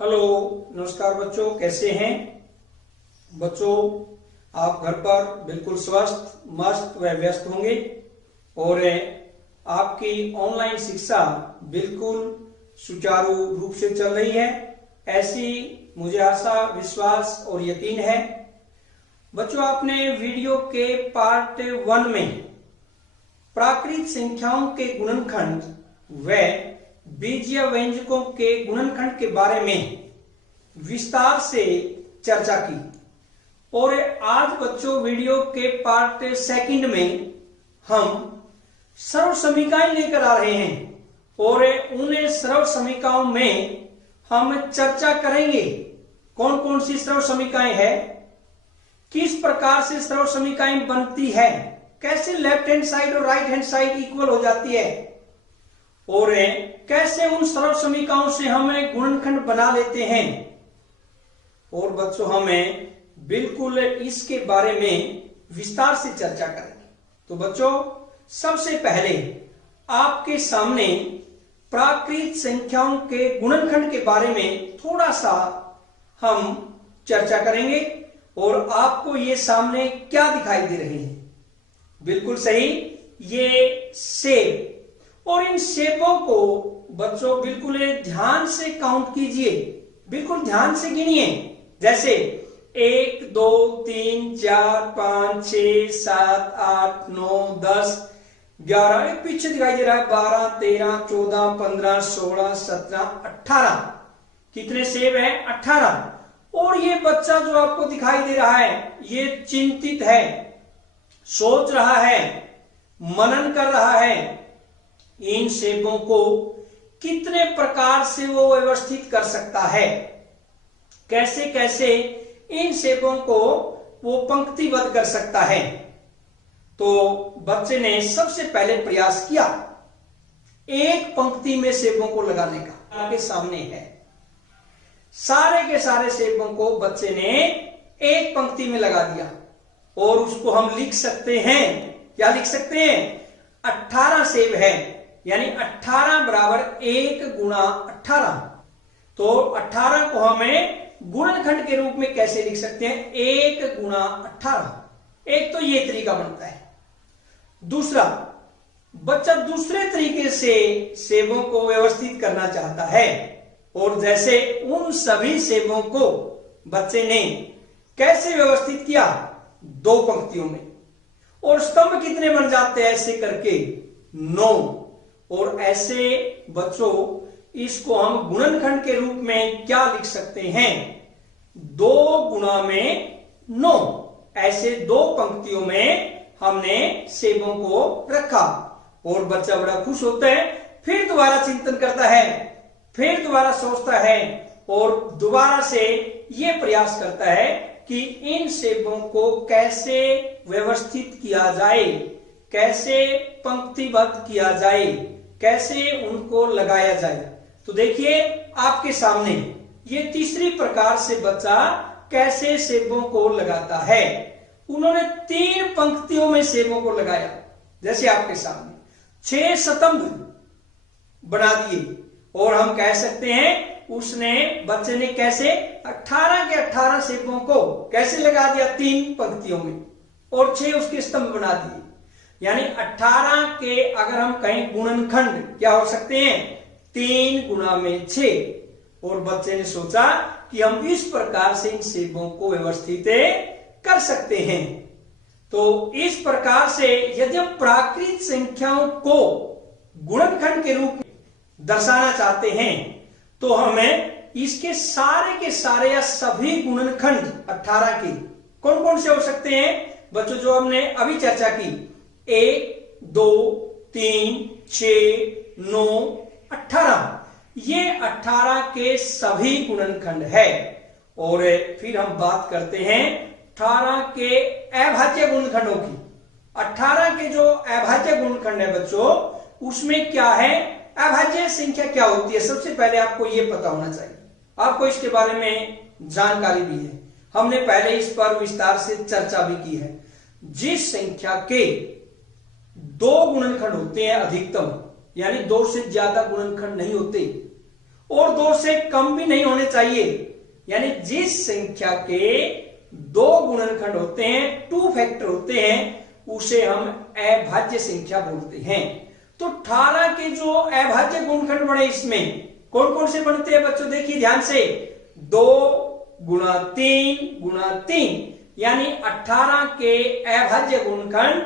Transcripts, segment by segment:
Hello, नमस्कार बच्चों, कैसे हैं बच्चों? आप घर पर बिल्कुल स्वस्थ, मस्त व व्यस्त होंगे और आपकी ऑनलाइन शिक्षा बिल्कुल सुचारू रूप से चल रही है, ऐसी मुझे आशा, विश्वास और यकीन है। बच्चों, आपने वीडियो के पार्ट 1 में प्राकृत संख्याओं के गुणनखंड व बीजीय व्यंजकों के गुणनखंड के बारे में विस्तार से चर्चा की और आज बच्चों वीडियो के पार्ट 2 में हम सर्व समीकरण लेकर आ रहे हैं और उन सर्व समीकरणों में हम चर्चा करेंगे कौन कौन सी सर्व समीकरण है, किस प्रकार से सर्व समीकरण बनती है, कैसे लेफ्ट हैंड साइड और राइट हैंड साइड इक्वल हो जाती है और कैसे उन सर्व समीकरणों से हम गुणनखंड बना लेते हैं। और बच्चों, हमें बिल्कुल इसके बारे में विस्तार से चर्चा करेंगे। तो बच्चों, सबसे पहले आपके सामने प्राकृत संख्याओं के गुणनखंड के बारे में थोड़ा सा हम चर्चा करेंगे और आपको ये सामने क्या दिखाई दे रहे हैं? बिल्कुल सही, ये सेब। और इन सेबों को बच्चों बिल्कुल ध्यान से काउंट कीजिए, बिल्कुल ध्यान से गिनिए। जैसे 1 2 3 4 5 6 7 8 9 10 11, एक पीछे दिखाई दे रहा है 12 13 14 15 16 17 18। कितने सेब हैं? 18। और ये बच्चा जो आपको दिखाई दे रहा है, ये चिंतित है, सोच रहा है, मनन कर रहा है। इन सेबों को कितने प्रकार से वो व्यवस्थित कर सकता है, कैसे कैसे इन सेबों को वो पंक्तिबद्ध कर सकता है। तो बच्चे ने सबसे पहले प्रयास किया एक पंक्ति में सेबों को लगाने का। आपके सामने है सारे के सारे सेबों को बच्चे ने एक पंक्ति में लगा दिया और उसको हम लिख सकते हैं। क्या लिख सकते हैं? 18 सेब है, यानी 18 बराबर 1 गुणा 18। तो 18 को हमें गुणनखंड के रूप में कैसे लिख सकते हैं? 1 गुणा 18। एक तो ये तरीका बनता है। दूसरा, बच्चा दूसरे तरीके से सेबों को व्यवस्थित करना चाहता है और जैसे उन सभी सेबों को बच्चे ने कैसे व्यवस्थित किया? 2 पंक्तियों में। और स्तंभ कितने बन जाते हैं ऐसे करके? 9। और ऐसे बच्चों इसको हम गुणनखंड के रूप में क्या लिख सकते हैं? 2 गुणा में 9। ऐसे 2 पंक्तियों में हमने सेबों को रखा और बच्चा बड़ा खुश होता है। फिर दोबारा चिंतन करता है, फिर दोबारा सोचता है और दोबारा से यह प्रयास करता है कि इन सेबों को कैसे व्यवस्थित किया जाए, कैसे पंक्तिबद्ध किया जाए, कैसे उनको लगाया जाए। तो देखिए आपके सामने ये तीसरी प्रकार से बच्चा कैसे सेबों को लगाता है। उन्होंने 3 पंक्तियों में सेबों को लगाया। जैसे आपके सामने 6 स्तंभ बना दिए और हम कह सकते हैं उसने, बच्चे ने कैसे 18 के 18 सेबों को कैसे लगा दिया? 3 पंक्तियों में और 6 उसके स्तंभ बना दिए। यानी 18 के अगर हम कहें गुणनखंड क्या हो सकते हैं? 3 गुणा में 6। और बच्चे ने सोचा कि हम इस प्रकार से इन सेबों को व्यवस्थित कर सकते हैं। तो इस प्रकार से यदि हम प्राकृत संख्याओं को गुणनखंड के रूप में दर्शाना चाहते हैं तो हमें इसके सारे के सारे या सभी गुणनखंड 18 के कौन कौन से हो सकते हैं बच्चों? जो हमने अभी चर्चा की, 1 2 3 6 9 18। ये 18 के सभी गुणनखंड है। और फिर हम बात करते हैं 18 के अभाज्य गुणनखंडों की। 18 के जो अभाज्य गुणनखंड है बच्चों, उसमें क्या है? अभाज्य संख्या क्या होती है? सबसे पहले आपको यह पता होना चाहिए, आपको इसके बारे में जानकारी भी है। हमने पहले इस पर विस्तार से चर्चा भी की है। जिस संख्या के 2 गुणनखंड होते हैं अधिकतम, यानी 2 से ज्यादा गुणनखंड नहीं होते, और 2 से कम भी नहीं होने चाहिए। यानी जिस संख्या के 2 गुणनखंड होते हैं, 2 फैक्टर होते हैं, उसे हम अभाज्य संख्या बोलते हैं। तो 18 के जो अभाज्य गुणनखंड बने इसमें कौन कौन से बनते हैं बच्चों, देखिए ध्यान से, 2 गुणा 3 गुणा 3, यानी 18 के अभाज्य गुणनखंड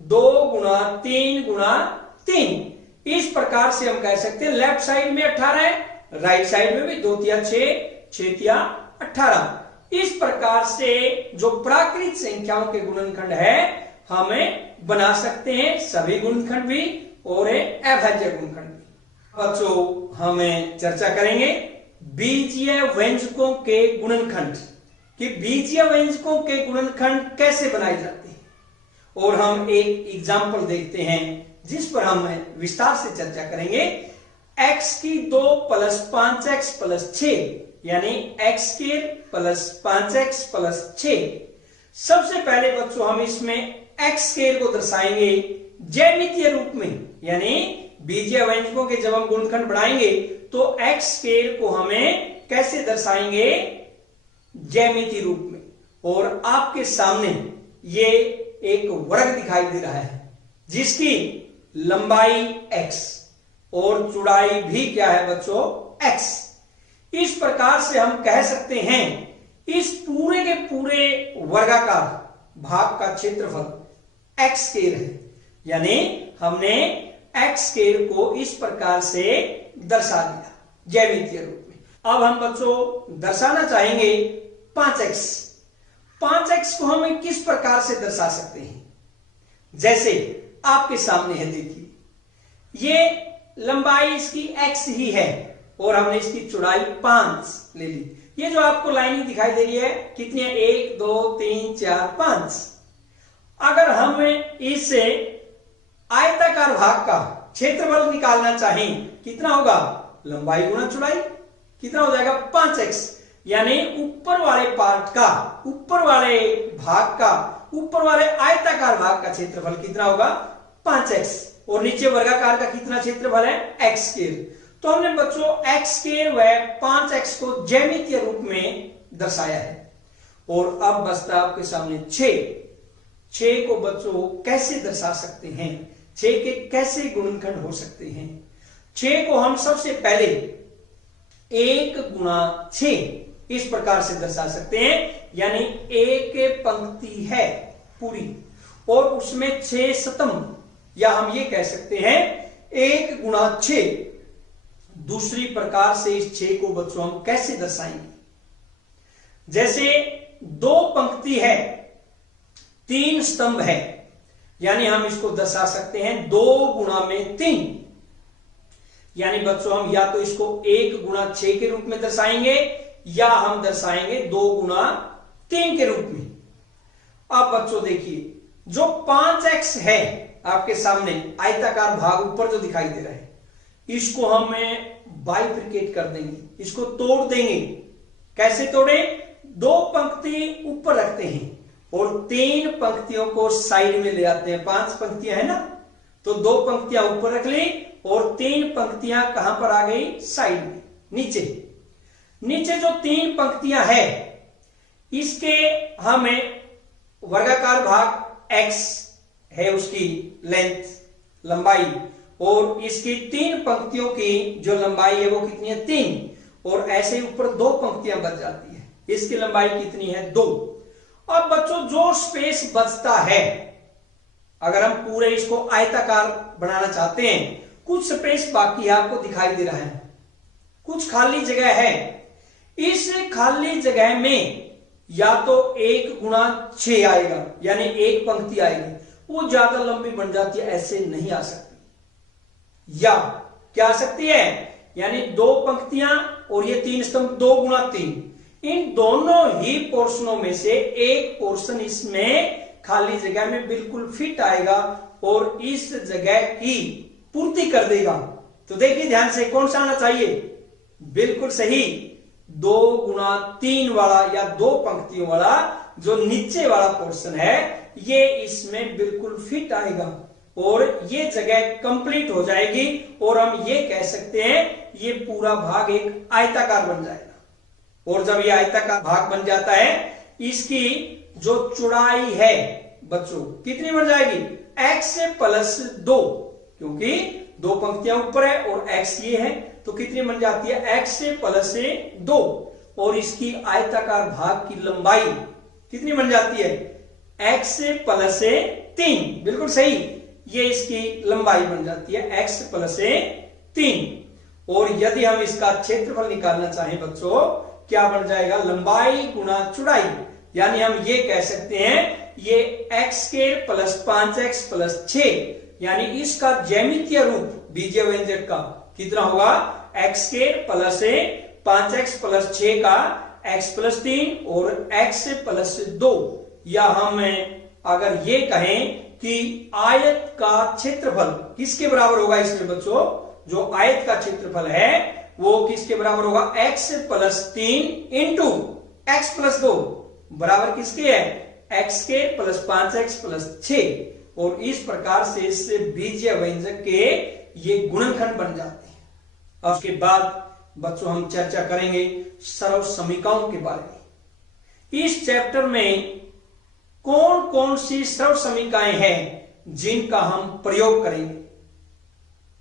2 गुणा 3 गुणा 3। इस प्रकार से हम कह सकते हैं लेफ्ट साइड में 18 है, राइट साइड में भी 2 तिया 6, 6 तिया 18। इस प्रकार से जो प्राकृत संख्याओं के गुणनखंड है हमें बना सकते हैं, सभी गुणनखंड भी और अभाज्य गुणनखंड भी। बच्चों हमें चर्चा करेंगे बीजीय व्यंजकों के गुणनखंड, कि बीजीय व्यंजकों के गुणनखंड कैसे बनाए जाते हैं, और हम एक एग्जाम्पल देखते हैं जिस पर हम विस्तार से चर्चा करेंगे। x की 2 प्लस 5x प्लस 6, यानी x square plus 5x plus 6। सबसे पहले बच्चों हम इसमें x स्क्वायर को दर्शाएंगे ज्यामितीय रूप में, यानी बीजीय व्यंजकों के जब हम गुणनखंड बनाएंगे तो x स्क्वायर को हमें कैसे दर्शाएंगे, ज्यामितीय रूप में। और आपके सामने ये एक वर्ग दिखाई दे रहा है जिसकी लंबाई x और चौड़ाई भी क्या है बच्चों, x। इस प्रकार से हम कह सकते हैं इस पूरे के पूरे वर्गाकार भाग का क्षेत्रफल x स्क्वायर है, यानी हमने x स्क्वायर को इस प्रकार से दर्शा दिया ज्यामितीय रूप में। अब हम बच्चों दर्शाना चाहेंगे 5x। 5x को हम किस प्रकार से दर्शा सकते हैं, जैसे आपके सामने है, देखिए ये लंबाई इसकी x ही है और हमने इसकी चौड़ाई 5 ले ली। ये जो आपको लाइन दिखाई दे रही है कितनी है, 1 2 3 4 5। अगर हम इस आयताकार भाग का क्षेत्रफल निकालना चाहें कितना होगा, लंबाई गुणा चौड़ाई, कितना हो जाएगा 5x। यानी ऊपर वाले पार्ट का, ऊपर वाले भाग का, ऊपर वाले आयताकार भाग का क्षेत्रफल कितना होगा 5x, और नीचे वर्गाकार का कितना क्षेत्रफल है x स्क्वायर। तो हमने बच्चों x स्क्वायर व 5x को ज्यामितीय रूप में दर्शाया है। और अब बचता आपके सामने 6 को बच्चों कैसे दर्शा सकते हैं, 6 के कैसे गुणनखंड हो सकते हैं। 6 को हम सबसे पहले 1 गुणा 6 इस प्रकार से दर्शा सकते हैं, यानी एक पंक्ति है पूरी और उसमें 6 स्तंभ, या हम ये कह सकते हैं 1 गुणा 6। दूसरी प्रकार से इस 6 को बच्चों हम कैसे दर्शाएंगे, जैसे 2 पंक्ति है 3 स्तंभ है, यानी हम इसको दर्शा सकते हैं 2 गुणा में 3। यानी बच्चों हम या तो इसको 1 गुणा 6 के रूप में दर्शाएंगे या हम दर्शाएंगे 2 गुणा 3 के रूप में। अब बच्चों देखिए जो 5x है आपके सामने आयताकार भाग ऊपर जो दिखाई दे रहा है, इसको हम बाइफरकेट कर देंगे, इसको तोड़ देंगे। कैसे तोड़े, 2 पंक्ति ऊपर रखते हैं और 3 पंक्तियों को साइड में ले आते हैं। 5 पंक्तियां है ना, तो 2 पंक्तियां ऊपर रख ली और 3 पंक्तियां कहां पर आ गई, साइड में, नीचे। नीचे जो 3 पंक्तियां है इसके हमें वर्गाकार भाग x है, उसकी लेंथ लंबाई, और इसकी 3 पंक्तियों की जो लंबाई है वो कितनी है 3, और ऐसे ऊपर 2 पंक्तियां बच जाती है, इसकी लंबाई कितनी है 2। अब बच्चों जो स्पेस बचता है, अगर हम पूरे इसको आयताकार बनाना चाहते हैं, कुछ स्पेस बाकी है, आपको दिखाई दे रहा है, कुछ खाली जगह है। इस खाली जगह में या तो 1 गुणा 6 आएगा, यानी 1 पंक्ति आएगी, वो ज्यादा लंबी बन जाती है, ऐसे नहीं आ सकती। या क्या आ सकती है, यानी 2 पंक्तियां और ये 3 स्तंभ, 2 गुणा 3, इन दोनों ही पोर्शनों में से एक पोर्शन इसमें खाली जगह में बिल्कुल फिट आएगा और इस जगह की पूर्ति कर देगा। तो देखिए ध्यान से, कौन सा आना चाहिए, बिल्कुल सही 2 गुणा 3 वाला या 2 पंक्तियों वाला जो नीचे वाला पोर्शन है ये इसमें बिल्कुल फिट आएगा और ये जगह कंप्लीट हो जाएगी और हम ये कह सकते हैं ये पूरा भाग एक आयताकार बन जाएगा। और जब ये आयताकार भाग बन जाता है, इसकी जो चौड़ाई है बच्चों कितनी बन जाएगी, x+2, क्योंकि दो पंक्तियां ऊपर है और x ये है, तो कितनी बन जाती है x+2। और इसकी आयताकार भाग की लंबाई कितनी बन जाती है, x+3। बिल्कुल सही, ये इसकी लंबाई बन जाती है x+3। और यदि हम इसका क्षेत्रफल निकालना चाहें बच्चों, क्या बन जाएगा, लंबाई गुणा चौड़ाई। यानी हम ये कह सकते हैं ये x²+5x+6, यानी इसका ज्यामितीय रूप बीजीय व्यंजक का कितना होगा, x²+5x+6 का x+3 और x+2। या हम अगर ये कहें कि आयत का क्षेत्रफल किसके बराबर होगा, इसमें बच्चों जो आयत का क्षेत्रफल है वो किसके बराबर होगा, x+3 इंटू x+2 बराबर किसके है, x²+5x+6। और इस प्रकार से इससे बीजीय व्यंजक के ये गुणनखंड बन जाते हैं। अब उसके बाद बच्चों हम चर्चा करेंगे सरल समीकरणों के बारे में। इस चैप्टर में कौन कौन सी सरल समीकरण हैं जिनका हम प्रयोग करेंगे।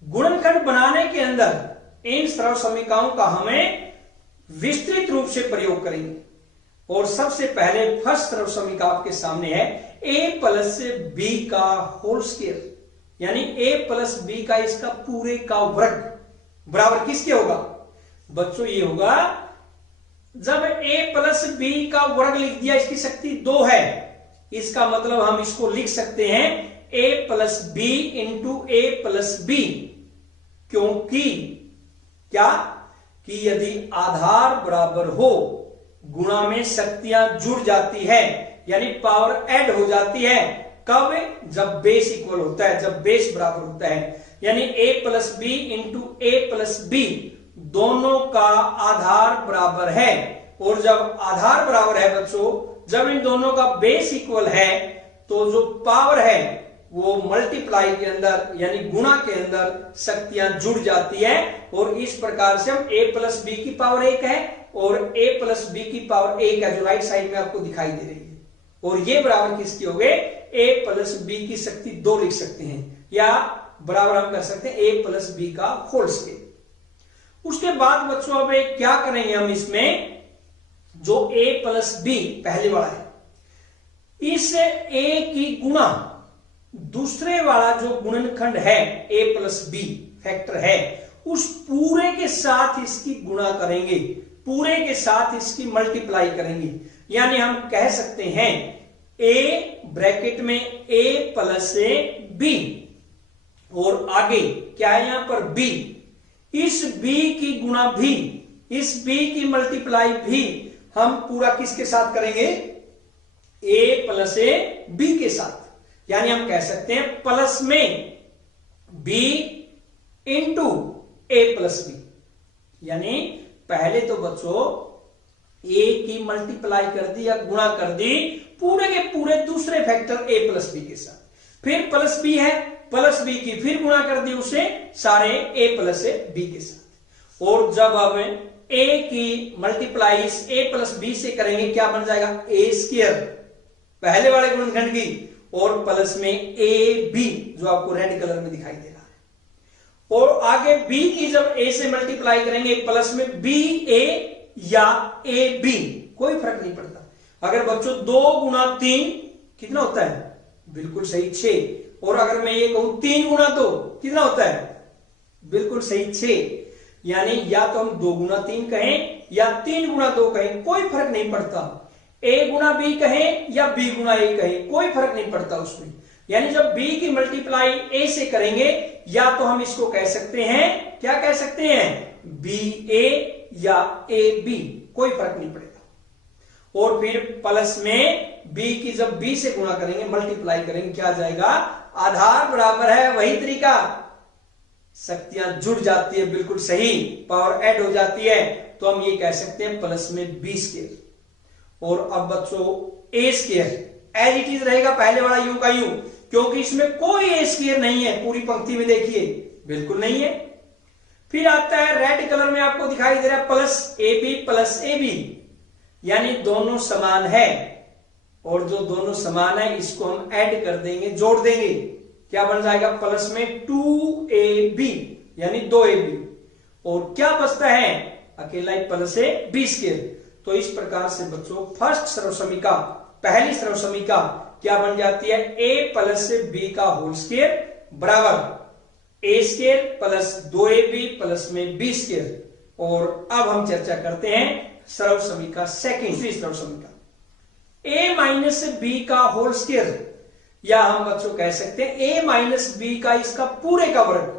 गुणनखंड बनाने के अंदर इन सरल समीकरणों का हमें विस्तृत रूप से प्रयोग करेंगे। और सबसे पहले फर्स्ट सरल समीकरण आपके सामने है a+b का होल स्क्वायर, यानी a+b का इसका पूरे का वर्ग बराबर किसके होगा बच्चों, ये होगा जब a+b का वर्ग लिख दिया, इसकी शक्ति 2 है, इसका मतलब हम इसको लिख सकते हैं a+b इंटू a+b। क्योंकि क्या कि यदि आधार बराबर हो, गुणा में शक्तियां जुड़ जाती है, यानी पावर ऐड हो जाती है, कब, जब बेस इक्वल होता है, जब बेस बराबर होता है। यानी a+b इंटू a+b दोनों का आधार बराबर है। और जब आधार बराबर है बच्चों, जब इन दोनों का बेस इक्वल है, तो जो पावर है वो मल्टीप्लाई के अंदर यानी गुणा के अंदर शक्तियां जुड़ जाती है। और इस प्रकार से हम a+b की पावर 1 है और a+b की पावर 1 है, जो राइट साइड में आपको दिखाई दे रही है। और ये बराबर किसकी हो गए, a+b की शक्ति 2 लिख सकते हैं, या बराबर हम कर सकते हैं a+b का होल स्क्वायर। उसके बाद बच्चों अब क्या करेंगे हम, इसमें जो a+b पहले वाला है, इस a की गुणा दूसरे वाला जो गुणनखंड है a+b फैक्टर है, उस पूरे के साथ इसकी गुणा करेंगे, पूरे के साथ इसकी मल्टीप्लाई करेंगे। यानी हम कह सकते हैं a ब्रैकेट में a+b और आगे क्या है यहां पर b, इस b की गुणा भी, इस b की मल्टीप्लाई भी हम पूरा किसके साथ करेंगे, a+b के साथ। यानी हम कह सकते हैं प्लस में b इंटू a+b। यानी पहले तो बच्चों a की मल्टीप्लाई कर दी या गुणा कर दी पूरे के पूरे दूसरे फैक्टर a+b के साथ, फिर प्लस b है, प्लस b की फिर गुणा कर दी उसे सारे a+b के साथ। और जब अब a की मल्टीप्लाई इस a+b से करेंगे, क्या बन जाएगा, a² पहले वाले गुणनखंड की, और प्लस में ab जो आपको रेड कलर में दिखाई दे रहा है। और आगे b की जब a से मल्टीप्लाई करेंगे, प्लस में ba या ab, कोई फर्क नहीं पड़ता। अगर बच्चों 2 गुणा 3 कितना होता है, बिल्कुल सही 6। और अगर मैं ये कहूं 3 गुणा 2 कितना होता है, बिल्कुल सही 6। यानी या तो हम 2 गुणा 3 कहें या 3 गुणा 2 कहें, कोई फर्क नहीं पड़ता। a गुणा b कहें या b गुणा a कहें, कोई फर्क नहीं पड़ता उसमें। यानी जब b की मल्टीप्लाई a से करेंगे, या तो हम इसको कह सकते हैं, क्या कह सकते हैं, ba या ab, कोई फर्क नहीं पड़ेगा। और फिर प्लस में b की जब b से गुणा करेंगे, मल्टीप्लाई करेंगे, क्या आ जाएगा, आधार बराबर है, वही तरीका, शक्तियां जुड़ जाती है, बिल्कुल सही, पावर ऐड हो जाती है, तो हम ये कह सकते हैं प्लस में b²। और अब बच्चों a² एज इट इज रहेगा, पहले वाला यूं का यूं, क्योंकि इसमें कोई ए स्क्वायर नहीं है। पूरी पंक्ति में देखिए बिल्कुल नहीं है। फिर आता है रेड कलर में आपको दिखाई दे रहा है प्लस ए बी, यानी दोनों समान है। और जो दोनों समान है इसको हम ऐड कर देंगे, जोड़ देंगे, क्या बन जाएगा प्लस में 2ab यानी 2ab। और क्या बचता है अकेला ही प्लस ए बी स्क्वायर। तो इस प्रकार से बच्चों फर्स्ट सर्वसमीका, पहली सर्वसमीका क्या बन जाती है, a प्लस बी का होल स्क्वायर बराबर ए स्क्वायर प्लस 2ab प्लस में बी स्क्वायर। और अब हम चर्चा करते हैं सर्वसमीका सेकंड, दूसरी सर्वसमीका a माइनस बी का होल स्क्वायर, या हम बच्चों कह सकते हैं a माइनस बी का इसका पूरे का वर्ग।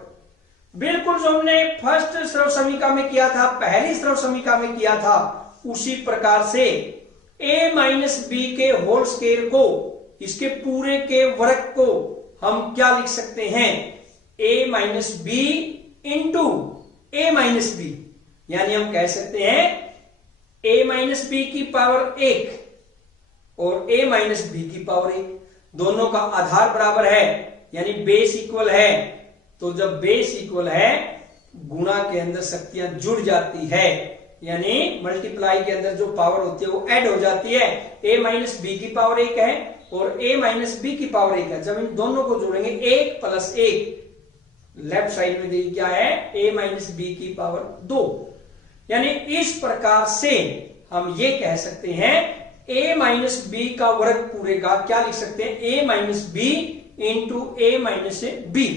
बिल्कुल जो हमने फर्स्ट सर्वसमीका में किया था, पहली सर्वसमीका में किया था, उसी प्रकार से a माइनस बी के होल स्क्वायर को, इसके पूरे के वर्ग को हम क्या लिख सकते हैं, a minus B into A minus B, यानी हम कह सकते हैं a माइनस बी की पावर 1 और a माइनस बी की पावर 1, दोनों का आधार बराबर है यानी बेस इक्वल है। तो जब बेस इक्वल है गुणा के अंदर शक्तियां जुड़ जाती है, यानी मल्टीप्लाई के अंदर जो पावर होती है वो ऐड हो जाती है। a माइनस बी की पावर 1 है और a माइनस बी की पावर 1 है। जब इन दोनों को जोड़ेंगे 1 प्लस 1, लेफ्ट साइड में देखिए क्या है, a माइनस बी की पावर 2, यानी इस प्रकार से हम ये कह सकते हैं a माइनस बी का वर्ग पूरे का क्या लिख सकते हैं, a minus B into A minus B.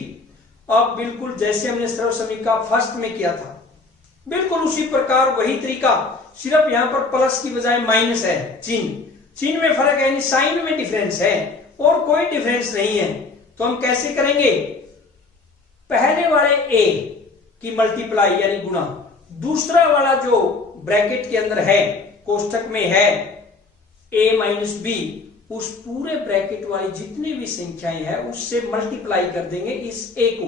अब बिल्कुल जैसे हमने सर्वसमीका फर्स्ट में किया था, बिल्कुल उसी प्रकार वही तरीका, सिर्फ यहां पर प्लस की बजाय माइनस है, चिन्ह में फर्क है, यानी साइन में डिफरेंस है और कोई डिफरेंस नहीं है। तो हम कैसे करेंगे, पहले वाले a की मल्टीप्लाई यानी गुणा, दूसरा वाला जो ब्रैकेट के अंदर है, कोष्ठक में है a माइनस बी, उस पूरे ब्रैकेट वाली जितनी भी संख्याएं हैं उससे मल्टीप्लाई कर देंगे इस a को,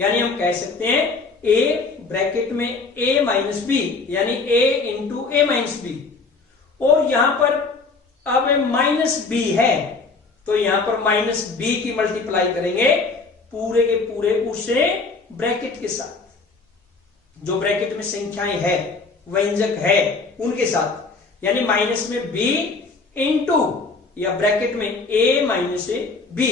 यानी हम कह सकते हैं a ब्रैकेट में a माइनस बी यानी a into A minus B. और यहां पर अब माइनस बी है तो यहां पर माइनस बी की मल्टीप्लाई करेंगे पूरे के पूरे उसे ब्रैकेट के साथ, जो ब्रैकेट में संख्याएं है, व्यंजक है, उनके साथ, यानी माइनस में b इंटू या ब्रैकेट में a माइनस बी।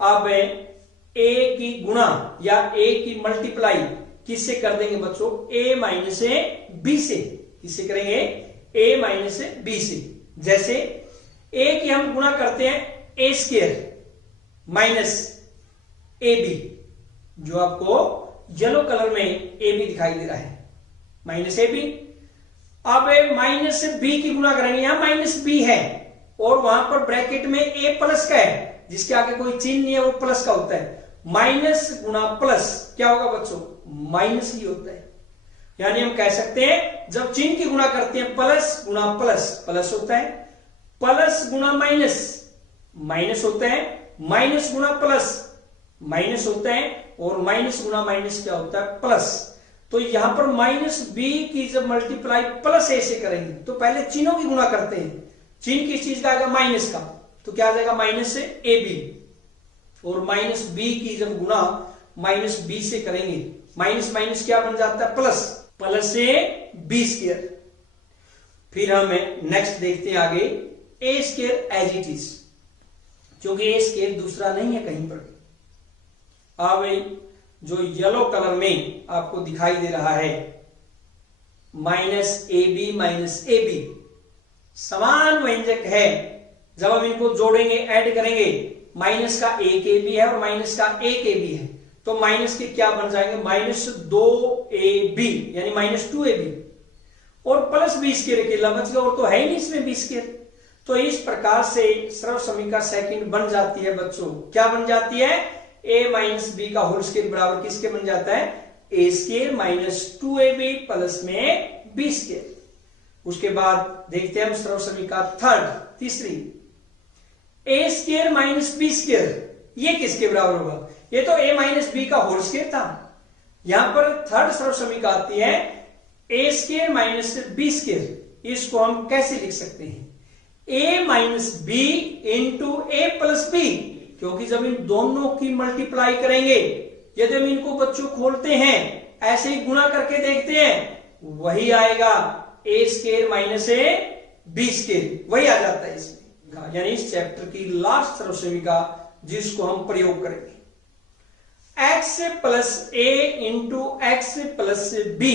अब a की गुणा या a की मल्टीप्लाई किससे कर देंगे बच्चों, a माइनस बी से। किससे करेंगे, a माइनस बी से। जैसे a की हम गुणा करते हैं a square minus A B, जो आपको येलो कलर में ए बी दिखाई दे रहा है, माइनस ए बी। अब माइनस बी की गुणा करेंगे, यहां माइनस बी है और वहां पर ब्रैकेट में ए प्लस का है, जिसके आगे कोई चिन्ह नहीं है वो प्लस का होता है। माइनस गुणा प्लस क्या होगा बच्चों, माइनस ही होता है। यानी हम कह सकते हैं जब चिन्ह की गुणा करते हैं प्लस गुणा प्लस, प्लस होता है, प्लस गुणा माइनस, माइनस होता है, माइनस गुणा प्लस, माइनस होता है, और माइनस गुणा माइनस क्या होता है, प्लस। तो यहां पर माइनस बी की जब मल्टीप्लाई प्लस ए से करेंगे तो पहले चिन्हों की गुणा करते हैं, चिन्ह किस चीज का आएगा, माइनस का, तो क्या आ जाएगा माइनस ए बी। और माइनस बी की जब गुणा माइनस बी से करेंगे, माइनस माइनस क्या बन जाता है, प्लस, प्लस से बी स्क्वायर। फिर हम नेक्स्ट देखते हैं आगे ए स्क्वायर एज इट इज, क्योंकि ए स्क्वायर दूसरा नहीं है कहीं पर। अब जो येलो कलर में आपको दिखाई दे रहा है माइनस ए बी समान व्यंजक है। जब हम इनको जोड़ेंगे, ऐड करेंगे, माइनस का एक ए बी है और माइनस का एक ए बी है, तो माइनस के क्या बन जाएंगे, माइनस 2ab यानी माइनस 2ab, और प्लस बी स्क्वायर के बच गया, और तो है ही नहीं इसमें बी स्क्वायर। तो इस प्रकार से सर्वसमीका सेकंड बन जाती है बच्चों, क्या बन जाती है, a माइनस बी का होल स्क्वायर बराबर किसके बन जाता है, a square minus 2ab plus में b स्क्वायर। उसके बाद देखते हैं हम सर्वसमीका थर्ड, तीसरी, a square minus b square, ये किसके बराबर होगा, ये तो a माइनस बी का होल स्क्वायर था। यहां पर थर्ड सर्वसमीका आती है a square minus b square. इसको हम कैसे लिख सकते हैं, a minus B into A plus B, क्योंकि जब इन दोनों की मल्टीप्लाई करेंगे, यदि हम इनको बच्चों खोलते हैं, ऐसे ही गुणा करके देखते हैं, वही आएगा A square minus A B square, वही आ जाता है इसमें। यानी इस चैप्टर की लास्ट सर्वसमीका जिसको हम प्रयोग करेंगे, x plus A into X plus B.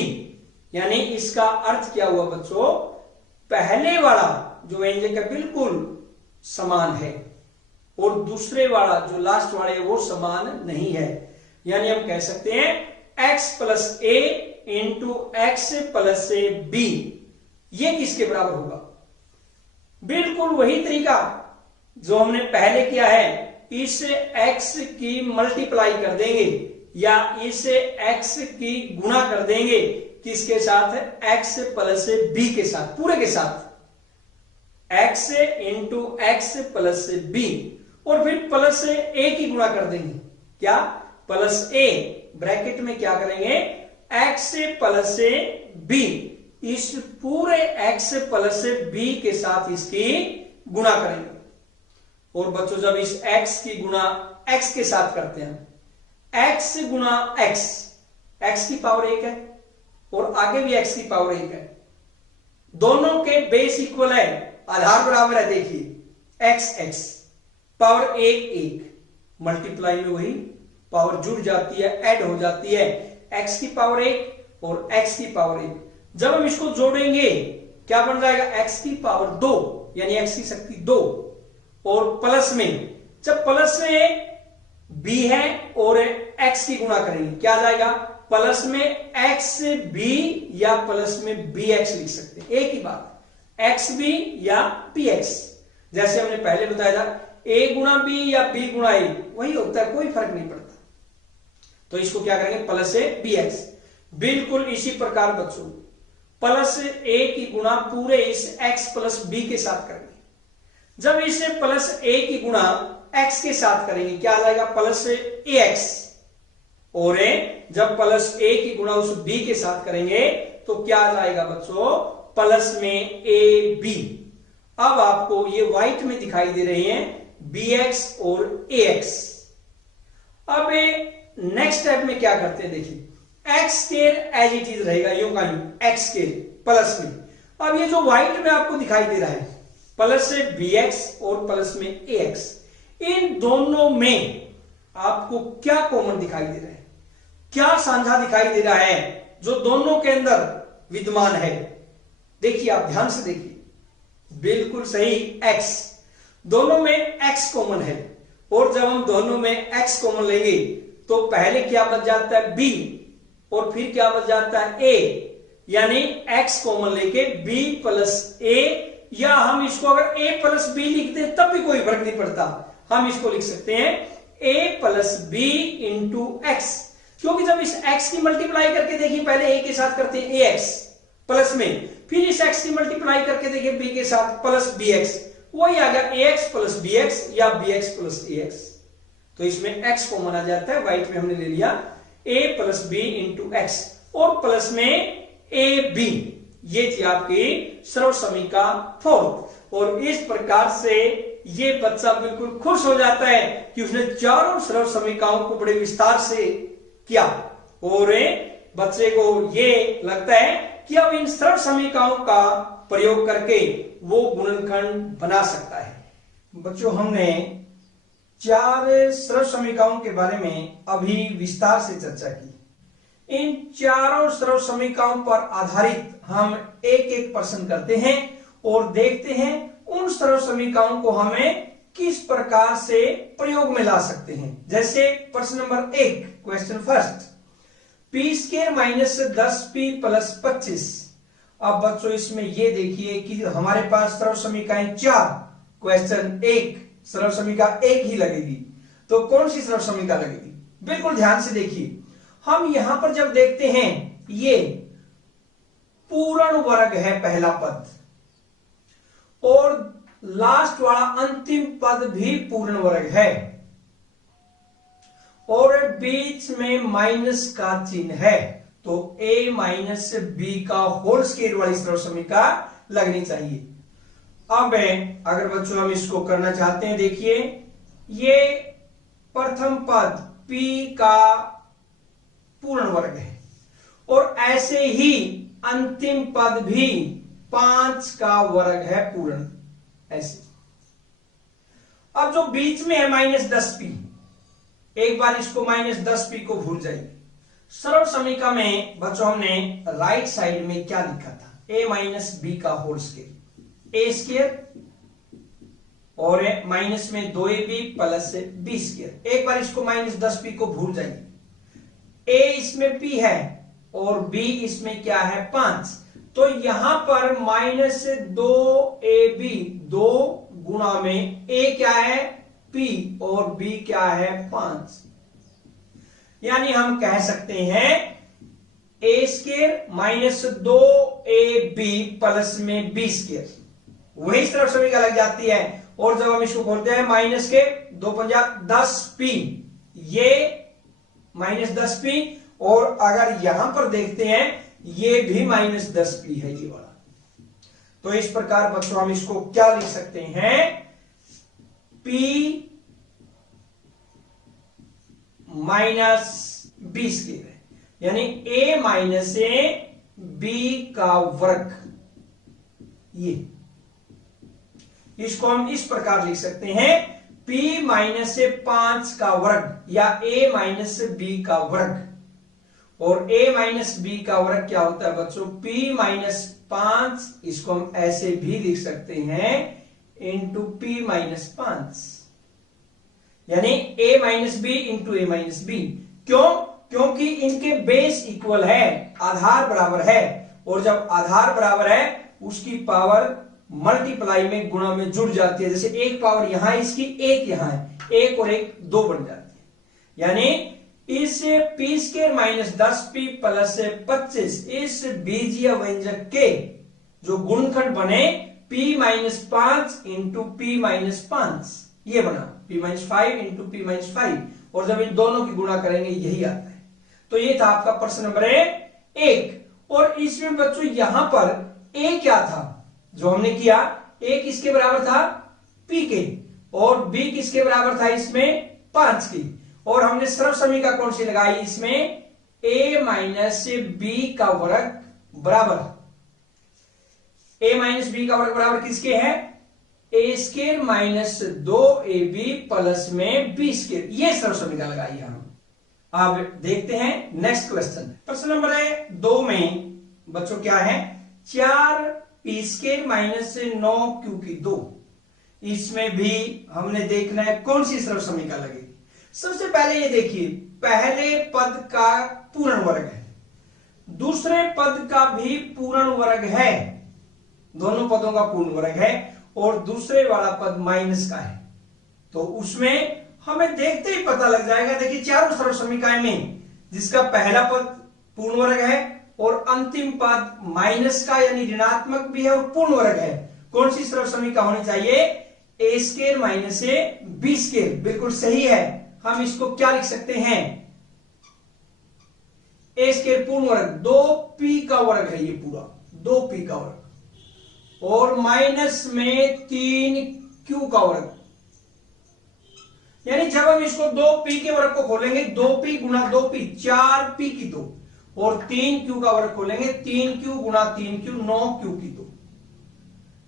यानी इसका अर्थ क्या हुआ बच्चों, पहले वाला जो व्यंजक है बिल्कुल समान है और दूसरे वाला जो लास्ट वाले वो समान नहीं है। यानी हम कह सकते हैं x plus A into X plus B, ये किसके बराबर होगा, बिल्कुल वही तरीका जो हमने पहले किया है, इस x की मल्टीप्लाई कर देंगे या इस x की गुणा कर देंगे, किसके साथ, x प्लस बी के साथ, पूरे के साथ, x into X plus B, और फिर प्लस ए की गुणा कर देंगे, क्या, प्लस ए, ब्रैकेट में क्या करेंगे, x प्लस बी, इस पूरे x प्लस बी के साथ इसकी गुणा करेंगे। और बच्चों जब इस x की गुणा x के साथ करते हैं, x गुणा x की पावर 1 है और आगे भी x की पावर 1 है, दोनों के बेस इक्वल है, आधार बराबर है, देखिए x पावर 1 मल्टीप्लाई में वही पावर जुड़ जाती है, ऐड हो जाती है, x की पावर 1 और x की पावर 1। जब हम इसको जोड़ेंगे क्या बन जाएगा, x की पावर 2, यानी x की शक्ति 2, और प्लस में, जब प्लस में b है और x की गुणा करेंगे क्या आ जाएगा, प्लस में एक्स बी या प्लस में बी एक्स लिख सकते हैं, एक ही बात, एक्स बी या पी एक्स, जैसे हमने पहले बताया था ए गुणा बी या बी गुणा ए, वही होता है, कोई फर्क नहीं पड़ता। तो इसको क्या करेंगे, प्लस ए बी एक्स। बिल्कुल इसी प्रकार बच्चों प्लस ए की गुणा पूरे इस एक्स प्लस बी के साथ करेंगे, जब इसे प्लस ए की गुणा एक्स के साथ करेंगे क्या आ जाएगा, प्लस ए एक्स, और जब प्लस ए की गुणा उस बी के साथ करेंगे तो क्या आ जाएगा बच्चों, प्लस में ए बी। अब आपको ये व्हाइट में दिखाई दे रहे हैं बी एक्स और ए एक्स। अब नेक्स्ट स्टेप में क्या करते हैं, देखिए X square as it is रहेगा, यूं का यूं एक्स स्क्वायर प्लस में। अब ये जो व्हाइट में आपको दिखाई दे रहा है प्लस से बी एक्स और प्लस में ए एक्स, इन दोनों में आपको क्या कॉमन दिखाई दे रहा है, क्या साझा दिखाई दे रहा है जो दोनों के अंदर विद्यमान है, देखिए आप ध्यान से देखिए, बिल्कुल सही x, दोनों में x कॉमन है, और जब हम दोनों में x कॉमन लेंगे तो पहले क्या बच जाता है b और फिर क्या बच जाता है a, यानी x कॉमन लेके b प्लस a, या हम इसको अगर a प्लस b लिख दे तब भी कोई फर्क नहीं पड़ता, हम इसको लिख सकते हैं a plus b into x, क्योंकि जब इस x की मल्टीप्लाई करके देखिए, पहले a के साथ करते हैं ax प्लस में, फिर इस x की मल्टीप्लाई करके देखिए b के साथ प्लस bx, वही आ गया ax प्लस bx या bx प्लस ax। तो इसमें x कॉमन आ जाता है, व्हाइट में हमने ले लिया a plus B into X और प्लस में a b, ये थी आपकी सर्वसमीका 4। और इस प्रकार से ये बच्चा बिल्कुल खुश हो जाता है कि उसने चारों सर्वसमीकाओं को बड़े विस्तार से किया, और बच्चे को ये लगता है कि अब इन सर्वसमीकाओं का प्रयोग करके वो गुणनखंड बना सकता है। बच्चों हमने चार सर्वसमीकाओं के बारे में अभी विस्तार से चर्चा की। इन चारों सर्वसमीकाओं पर आधारित हम एक एक प्रश्न करते हैं और देखते हैं उन सर्वसमीकाओं को हमें किस प्रकार से प्रयोग में ला सकते हैं। जैसे प्रश्न number 1, question first, P square minus 10p plus 25। अब बच्चों इसमें ये देखिए कि हमारे पास सर्वसमीकाएं 4, क्वेश्चन 1, सर्वसमीका 1 ही लगेगी, तो कौन सी सर्वसमीका लगेगी, बिल्कुल ध्यान से देखिए। हम यहां पर जब देखते हैं ये पूर्ण वर्ग है पहला पद, और लास्ट वाला अंतिम पद भी पूर्ण वर्ग है, और बीच में माइनस का चिन्ह है, तो a माइनस बी का होल स्क्वायर वाली सर्वसमीका लगनी चाहिए। अब अगर बच्चों हम इसको करना चाहते हैं, देखिए ये प्रथम पद p का पूर्ण वर्ग है और ऐसे ही अंतिम पद भी 5 का वर्ग है पूर्ण। ऐसे अब जो बीच में है -10p, एक बार इसको -10p को भूल जाइए। सरल समीकरण में बच्चों हमने राइट साइड में क्या लिखा था, a - b का होल स्क्वायर, a स्क्वायर और माइनस में 2ab प्लस b स्क्वायर। एक बार इसको -10p को भूल जाइए। a इसमें p है और b इसमें क्या है 5, तो यहां पर -2ab 2 गुणा में a क्या है p और b क्या है 5, यानी हम कह सकते हैं a स्क्वायर -2ab प्लस में b स्क्वायर, वही तरफ समीकरण लग जाती है। और जब हम इसको खोलते हैं माइनस के 2 पंजा 10p, ये -10p, और अगर यहां पर देखते हैं ये भी -10p है ये वाला। तो इस प्रकार बच्चों हम इसको क्या लिख सकते हैं, p माइनस b स्क्वायर है, यानी a माइनस b का वर्ग। ये इसको हम इस प्रकार लिख सकते हैं, p माइनस 5 का वर्ग या a माइनस b का वर्ग। और a माइनस b का वर्ग क्या होता है बच्चों, p माइनस 5, इसको हम ऐसे भी लिख सकते हैं इंटू p माइनस 5, यानी a minus b into a minus b। क्यों? क्योंकि इनके बेस इक्वल है, आधार बराबर है, और जब आधार बराबर है उसकी पावर मल्टीप्लाई में गुणा में जुड़ जाती है। जैसे एक पावर यहां है इसकी, एक यहां है, एक और एक 2 बन जाती है। यानी इस p square minus 10p plus 25 इस बीजीय व्यंजक के जो गुणनखंड बने p minus 5 into p minus 5, ये बना p minus 5 into p minus 5, और जब इन दोनों की गुणा करेंगे यही आता है। तो ये था आपका प्रश्न नंबर 1। और इसमें बच्चों यहां पर a क्या था जो हमने किया, a किसके बराबर था p के, और b किसके बराबर था इसमें 5 की, और हमने सर्व समीकरण कौन सी लगाई इसमें, a माइनस b का वर्ग बराबर, a माइनस b का वर्ग बराबर किसके है, a square minus 2ab plus में b स्क्वायर, ये सर्व समीकरण लगाई है हम। अब देखते हैं नेक्स्ट क्वेश्चन। प्रश्न नंबर 2 में बच्चों क्या है, 4p स्क्वायर माइनस 9q की 2, इसमें भी हमने देखना है कौन सी सर्व समीकरण लगेगी। सबसे पहले ये देखिए, पहले पद का पूर्ण वर्ग है, दूसरे पद का भी पूर्ण वर्ग है, दोनों पदों का पूर्ण वर्ग है, और दूसरे वाला पद माइनस का है, तो उसमें हमें देखते ही पता लग जाएगा। देखिए चारों सर्व समीकरण में जिसका पहला पद पूर्ण वर्ग है और अंतिम पद माइनस का यानी ऋणात्मक भी है और पूर्ण वर्ग है, कौन सी सर्व समीकरण होनी चाहिए, a square minus b square, बिल्कुल सही है। हम इसको क्या लिख सकते हैं, a स्क्वायर पूर्ण वर्ग 2p का वर्ग है, ये पूरा 2p का वर्ग, और माइनस में 3q का वर्ग, यानी जब हम इसको 2p के वर्ग को खोलेंगे 2p गुणा 2p 4p की 2, और 3q का वर्ग खोलेंगे 3q गुणा 3q 9q की 2,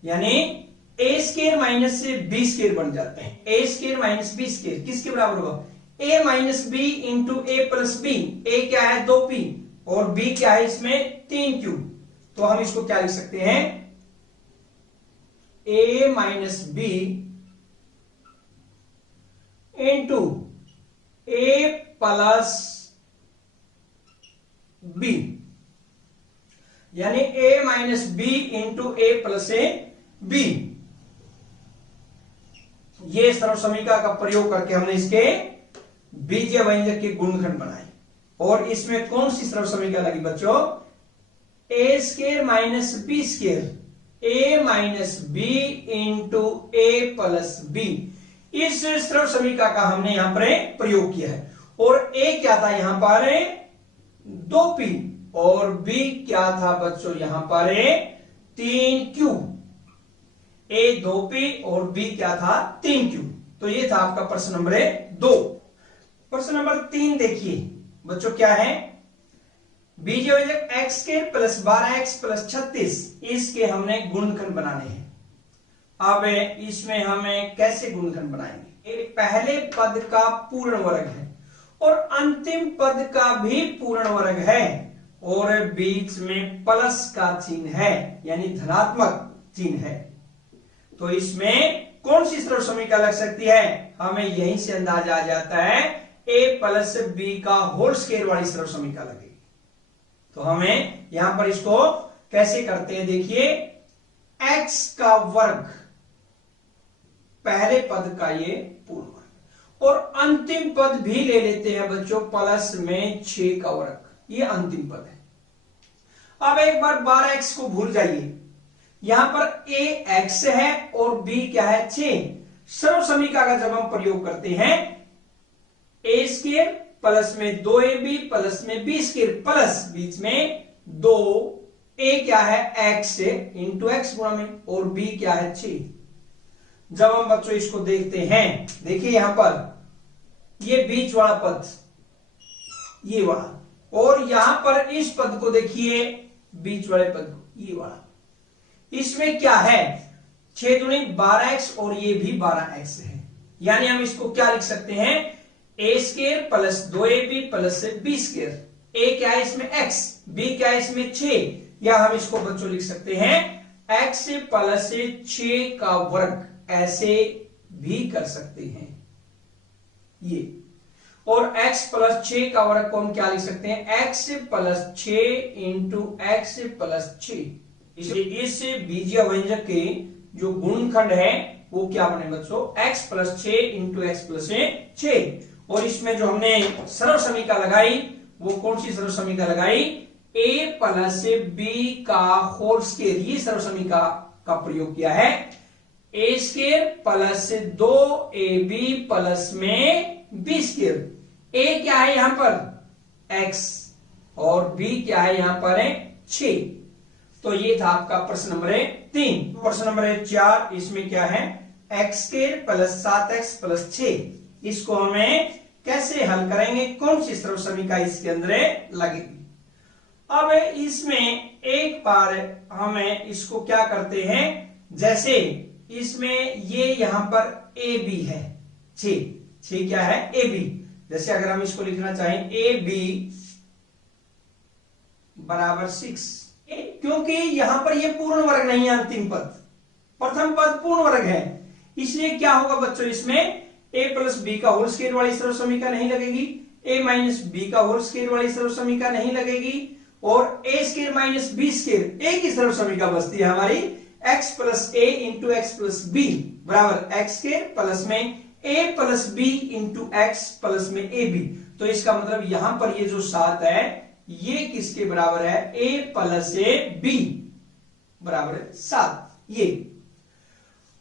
यानी a square minus b square बन जाते हैं। a square minus b square किसके बराबर होगा, a minus b into a plus b, a क्या है 2p और b क्या है इसमें 3q, तो हम इसको क्या लिख सकते हैं, a minus b into a plus b, यानी a minus b into a plus b। ये सर्व समीकरण का प्रयोग करके हमने इसके बीजीय व्यंजक के गुणनखंड बनाए, और इसमें कौन सी सर्व समीकरण लगी बच्चों, a square minus b square, a minus b into a plus b, इस सर्व समीकरण का हमने यहां पर प्रयोग किया है। और a क्या था यहां पर 2p, और b क्या था बच्चों यहां पर 3q, a 2p और b क्या था 3q। तो ये था आपका प्रश्न नंबर 2। प्रश्न नंबर 3 देखिए बच्चों क्या है, बीजीय व्यंजक x square plus 12x plus 36 इसके हमने गुणनखंड बनाने हैं। अब इसमें हमें कैसे गुणनखंड बनाएंगे, एक पहले पद का पूर्ण वर्ग है और अंतिम पद का भी पूर्ण वर्ग है और बीच में प्लस का चिन्ह है यानी धनात्मक चिन्ह है, तो इसमें कौन सी सरल समीकरण लग सकती है, हमें यहीं से अंदाजा आ जाता है a प्लस बी का होल स्क्वायर वाली सरल समीकरण लगेगी। तो हमें यहां पर इसको कैसे करते हैं, देखिए x का वर्ग पहले पद का ये पूर्ण वर्ग और अंतिम पद भी ले लेते हैं बच्चों प्लस में 6 का वर्ग, ये अंतिम पद है। अब एक बार 12x को भूल जाइए, यहां पर a x है और b क्या है 6। सर्व समीकरण का जब हम प्रयोग करते हैं a स्क्वायर प्लस में 2ab प्लस में b स्क्वायर प्लस बीच में 2 a क्या है x इंटू x गुणा में और b क्या है 6। जब हम बच्चों इसको देखते हैं, देखिए यहां पर ये बीच वाला पद ये वाला और यहां पर इस पद को देखिए बीच वाले पद को ये वाला, इसमें क्या है 6 दूनी 12x और ये भी 12x है, यानी हम इसको क्या लिख सकते हैं a square plus 2ab plus b square, a क्या है इसमें x, b क्या है इसमें 6, या हम इसको बच्चों लिख सकते हैं x प्लस 6 का वर्ग, ऐसे भी कर सकते हैं ये, और x प्लस 6 का वर्ग को हम क्या लिख सकते हैं x plus 6 into x plus 6। इसलिए इस बीजीय व्यंजक के जो गुणनखंड है वो क्या बने बच्चों x plus 6 into X plus 6। और इसमें जो हमने सरल समीकरण लगाई वो कौन सी सरल समीकरण लगाई, a प्लस b का होल स्क्वायर, ये सरल समीकरण का प्रयोग किया है। a square plus 2ab plus में b स्क्वायर, a क्या है यहां पर x और b क्या है यहां पर 6। तो ये था आपका प्रश्न नंबर 3। प्रश्न नंबर 4 इसमें क्या है x square plus 7x plus 6, इसको हमें कैसे हल करेंगे, कौन सी सरल समीकरण इसके अंदर लगेगी। अब इसमें एक बार हमें इसको क्या करते हैं, जैसे इसमें ये यहां पर ए बी है 6 क्या है ए बी, जैसे अगर हम इसको लिखना चाहें ए बी बराबर 6, क्योंकि यहां पर ये पूर्ण वर्ग नहीं है, अंतिम पद प्रथम पद पूर्ण वर्ग है, इसलिए क्या होगा बच्चों इसमें a प्लस बी का होल स्क्वायर वाली सरल समीकरण नहीं लगेगी, a माइनस बी का होल स्क्वायर वाली सरल समीकरण नहीं लगेगी, और a square minus B square एक ही सरल समीकरण बचती है हमारी x plus a into X plus B बराबर एक्स स्क्वायर प्लस में a plus B into X plus में ए बी। तो इसका मतलब यहां पर ये जो 7 है ये किसके बराबर है, a प्लस ए बी बराबर 7। ये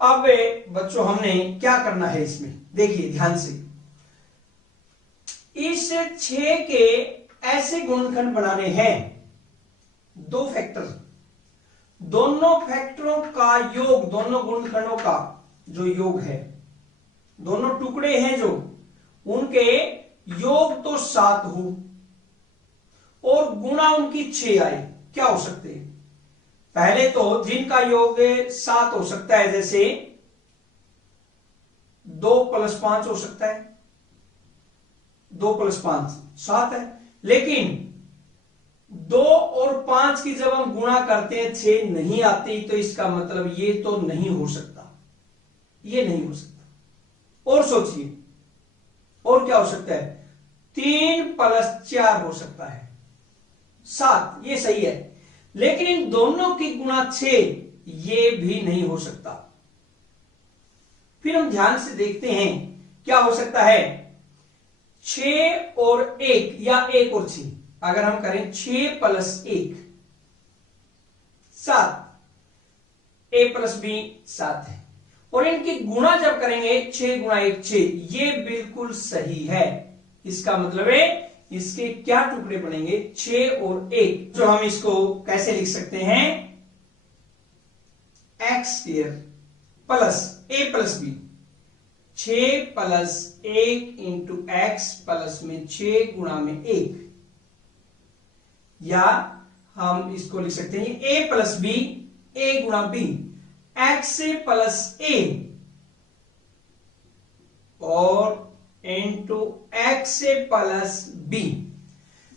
अब बच्चों हमने क्या करना है इसमें, देखिए ध्यान से, इस 6 के ऐसे गुणनखंड बनाने हैं, 2 फैक्टर, दोनों फैक्टरों का योग, दोनों गुणनखंडों का जो योग है, दोनों टुकड़े हैं जो उनके योग तो 7 हो और गुणा उनकी 6 आए, क्या हो सकते हैं। पहले तो जिनका योग 7 हो सकता है, जैसे 2 प्लस 5 हो सकता है, 2 प्लस 5 7 है, लेकिन 2 और 5 की जब हम गुणा करते हैं 6 नहीं आती, तो इसका मतलब ये तो नहीं हो सकता, ये नहीं हो सकता। और सोचिए और क्या हो सकता है, 3 प्लस 4 हो सकता है 7, ये सही है, लेकिन इन दोनों की गुणा 6 ये भी नहीं हो सकता। फिर हम ध्यान से देखते हैं क्या हो सकता है, 6 और 1 या 1 और 6, अगर हम करें 6 प्लस 1 7, a प्लस बी 7 है, और इनकी गुणा जब करेंगे 6 गुणा 1 6, ये बिल्कुल सही है। इसका मतलब है इसके क्या टुकड़े बनेंगे, 6 और 1, जो हम इसको कैसे लिख सकते हैं, X square plus a plus B, 6 plus 1 into X plus में 6 गुणा में 1, या हम इसको लिख सकते हैं a प्लस बी, a गुणा बी, एक्स प्लस ए और इंटू एक्स प्लस बी।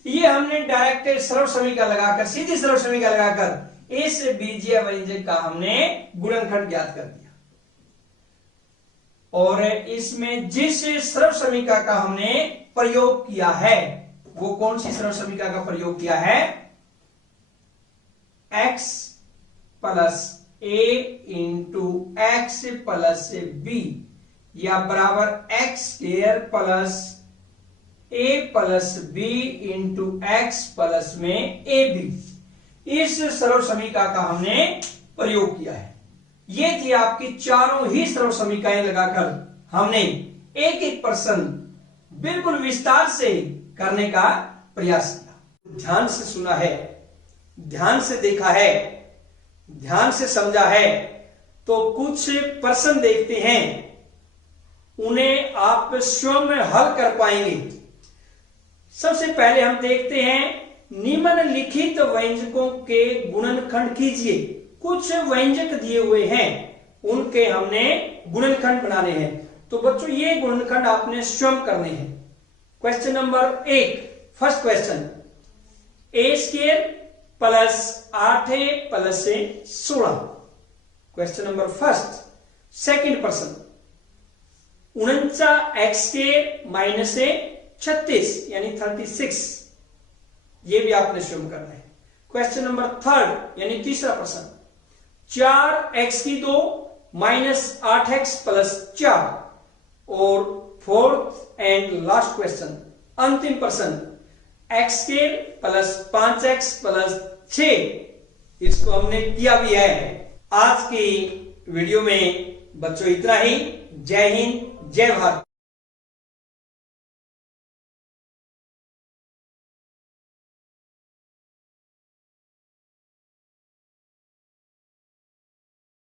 ये हमने डायरेक्ट सरल समीकरण लगाकर, सीधी सरल समीकरण लगाकर इस बीजीय व्यंजक का हमने गुणनखंड ज्ञात कर दिया। और इसमें जिस सरल समीकरण का हमने प्रयोग किया है, वो कौन सी सरल समीकरण का प्रयोग किया है? x plus A into X plus B, या बराबर X square plus A plus B into X plus में ए बी। इस सरल समीकरण का हमने प्रयोग किया है। ये थी आपकी चारों ही सरल समीकरण लगाकर हमने एक एक प्रश्न बिल्कुल विस्तार से करने का प्रयास किया। ध्यान से सुना है, ध्यान से देखा है, ध्यान से समझा है, तो कुछ प्रश्न देखते हैं, उन्हें आप स्वयं हल कर पाएंगे। सबसे पहले हम देखते हैं निम्नलिखित व्यंजकों के गुणनखंड कीजिए। कुछ व्यंजक दिए हुए हैं, उनके हमने गुणनखंड बनाने हैं। तो बच्चों ये गुणनखंड आपने स्वयं करने हैं। Question number 1, first question, A square plus 8a plus 16। Question number first. Second प्रश्न, 49 एक्स स्क्वायर माइनस 36 यानी 36। ये भी आपने स्वयं करना है। क्वेश्चन नंबर थर्ड यानी तीसरा प्रश्न, 4x की 2 माइनस 8x प्लस 4। और फोर्थ एंड लास्ट क्वेश्चन, अंतिम प्रश्न, x square plus 5x plus 6। इसको हमने किया भी है। आज की वीडियो में बच्चों इतना ही। जय हिंद, जय भारत।